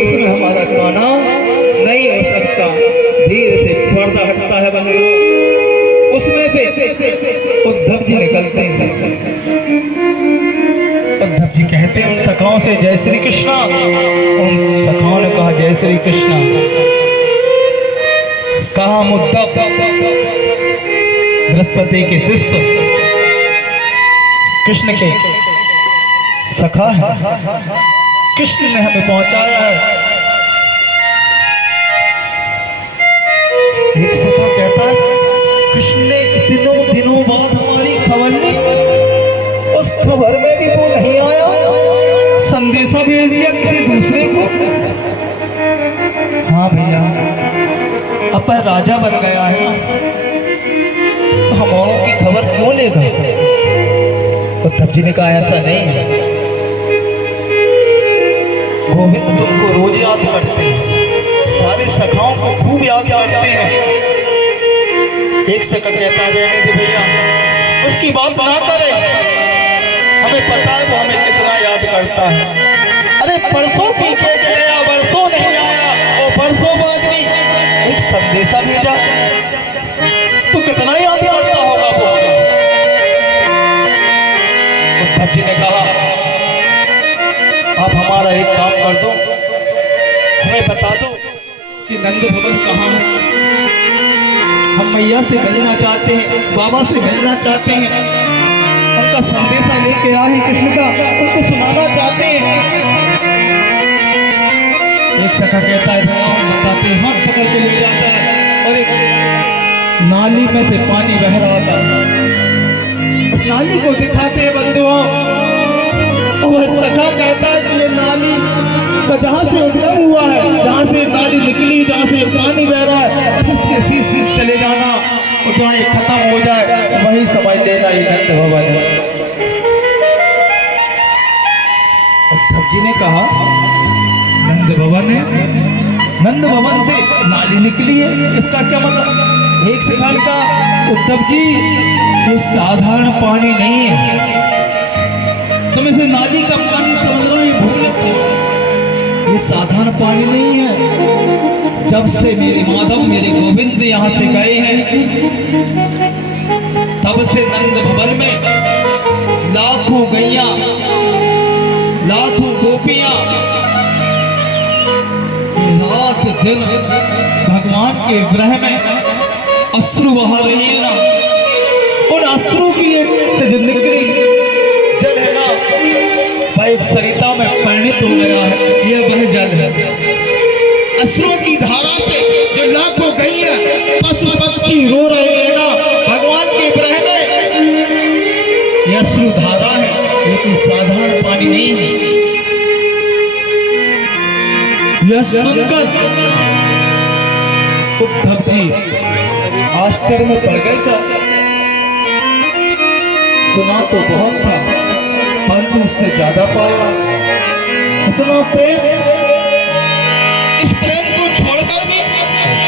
इसमें हमारा काना नहीं हो सकता। धीरे से पर्दा हटता है बंधुओं, उसमें से उद्धव जी निकलते हैं। उद्धव जी कहते हैं उन सखाओं से, जय श्री कृष्णा। उन सखाओं ने कहा, जय श्री कृष्णा। कहा, उद्धव बृहस्पति के शिष्य कृष्ण के सखा है, कृष्ण ने हमें पहुंचाया है। एक सखा कहता है, कृष्ण ने इतनों दिनों बाद हमारी खबर ली, उस खबर में भी वो नहीं आया, संदेशा भेज दिया किसी दूसरे को। हाँ भैया, अब राजा बन गया है ना, तो हम औरों की खबर क्यों लेगा? उद्धव जी ने कहा, ऐसा नहीं है, गोविंद तुमको रोज याद करते हैं, सारे सखाओं को खूब याद करते हैं। एक सखा कहता है, रहने दे भैया, उसकी बात ना करे, हमें पता है वो हमें कितना याद करता है। अरे परसों की कह के गया, परसों नहीं आया, और परसों बाद भी एक संदेशा भेजा, तो कितना याद करता होगा वो। उद्धव जी ने कहा, आप हमारा एक काम कर दो, हमें बता दो कि नंद भवन कहाँ है। हम मैया से मिलना चाहते हैं, बाबा से मिलना चाहते हैं, उनका संदेशा लेके आए हैं कृष्ण का, उनको सुनाना चाहते हैं। एक सखा कहता है, हम बताते हैं, हाथ पकड़ के ले जाता है, और एक नाली में से पानी बह रहा था, उस नाली को दिखाते हैं बंधुओं। वह सखा कहता है कि ये नाली तो जहाँ से उद्गम हुआ है, जहाँ से नाली निकली, जहाँ से पानी बह रहा है, बस इसके सीध चले जाना, और जहाँ ये खत्म हो जाए वही समझ लेना ये नंद भवन है। उद्धव जी ने कहा, नंद भवन है, नंद भवन से नाली निकली है, इसका क्या मतलब? एक सेकंड का, उद्धव जी ये साधारण पानी नहीं है, तुम इसे नाली का पानी समझ रहे हो, भूल ये साधारण पानी नहीं है। जब से मेरे माधव, मेरे गोविंद यहाँ से गए हैं, तब से नंद भवन में लाखों गैया, लाखों गोपियां रात दिन भगवान के विरह में अश्रु बहा रही है ना, उन अश्रु की से जो निकली जल है ना, वह एक सरिता में परिणित हो गया है। यह वह जल है, अश्रुओं की धारा से जो लाखों गैया, पशु पक्षी रो रहे हैं ना भगवान के विरह में, यह अश्रु धारा है, ये कोई साधारण पानी नहीं है। यह सुनकर उद्धव जी आश्चर्य में पड़ गए। था सुना तो बहुत था, परंतु उससे ज्यादा पाया। इतना प्रेम, इस प्रेम को छोड़कर भी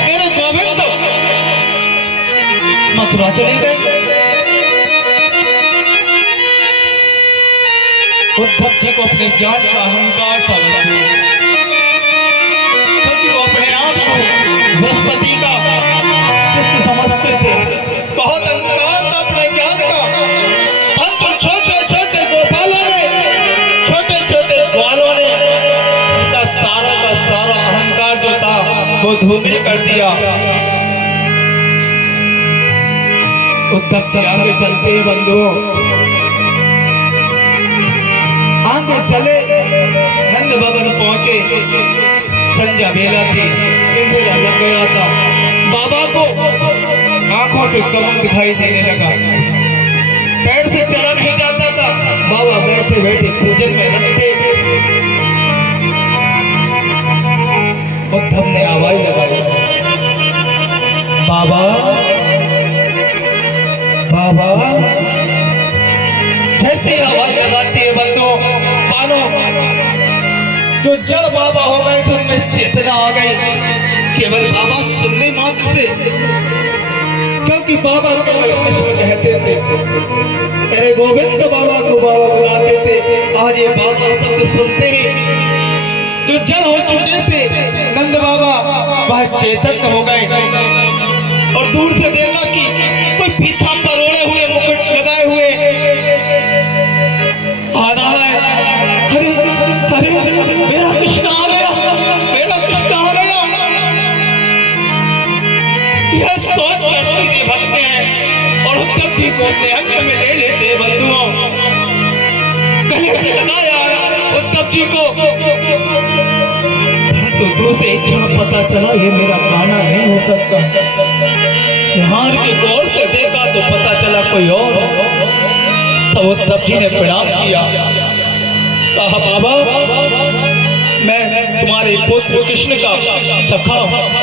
मेरे गोविंद मथुरा चले गए। उद्धव जी को अपने ज्ञान का अहंकार था, क्योंकि वो अपने आप को बृहस्पति का शिष्य समझते थे। बहुत अहंकार था अपने ज्ञान का। परंतु छोटे छोटे गोपालों ने, छोटे छोटे ग्वालों ने उनका सारा का सारा अहंकार जो था वो धूमिल कर दिया। उद्धव जी आगे चलते हैं बंधुओं, आगे चले, नंद भवन पहुंचे। संध्या बेला थी, अंधेरा लग गया था। बाबा को आंखों से कमल दिखाई देने लगा, पैर से चला नहीं जाता था। बाबा बैठे बैठे पूजन में रखते। उद्धव ने आवाज लगाई, बाबा बाबा। जैसे आवाज लगाते हैं बंधुओं, मानो जो जड़ बाबा हो गए तो उनमें चेतना आ गई, केवल बाबा सुनने मात्र से। क्योंकि बाबा केवल कृष्ण कहते थे, मेरे गोविंद बाबा को बाबा बुलाते थे। आज ये बाबा शब्द सुनते ही जो जड़ हो चुके थे नंद बाबा वह चेतन हो गए और दूर से देखा कि कोई पीठा पर ओढ़े हुए मुकुट लगाए हुए आ रहा है। अरे अरे मेरा कृष्ण आ गया, मेरा कृष्ण आ गया। यह सोच कर सीधे भगते हैं और उद्धव जी को अपने अंक में ले लेते बंधुओं। गले से लगाया उद्धव जी को, तो दूसरे इच्छा पता चला ये मेरा कान्हा नहीं हो सकता। निहार के गौर से देखा तो पता चला कोई और। तो उद्धव जी ने प्रणाम किया, कहा बाबा मैं तुम्हारे पुत्र कृष्ण का सखा हूं।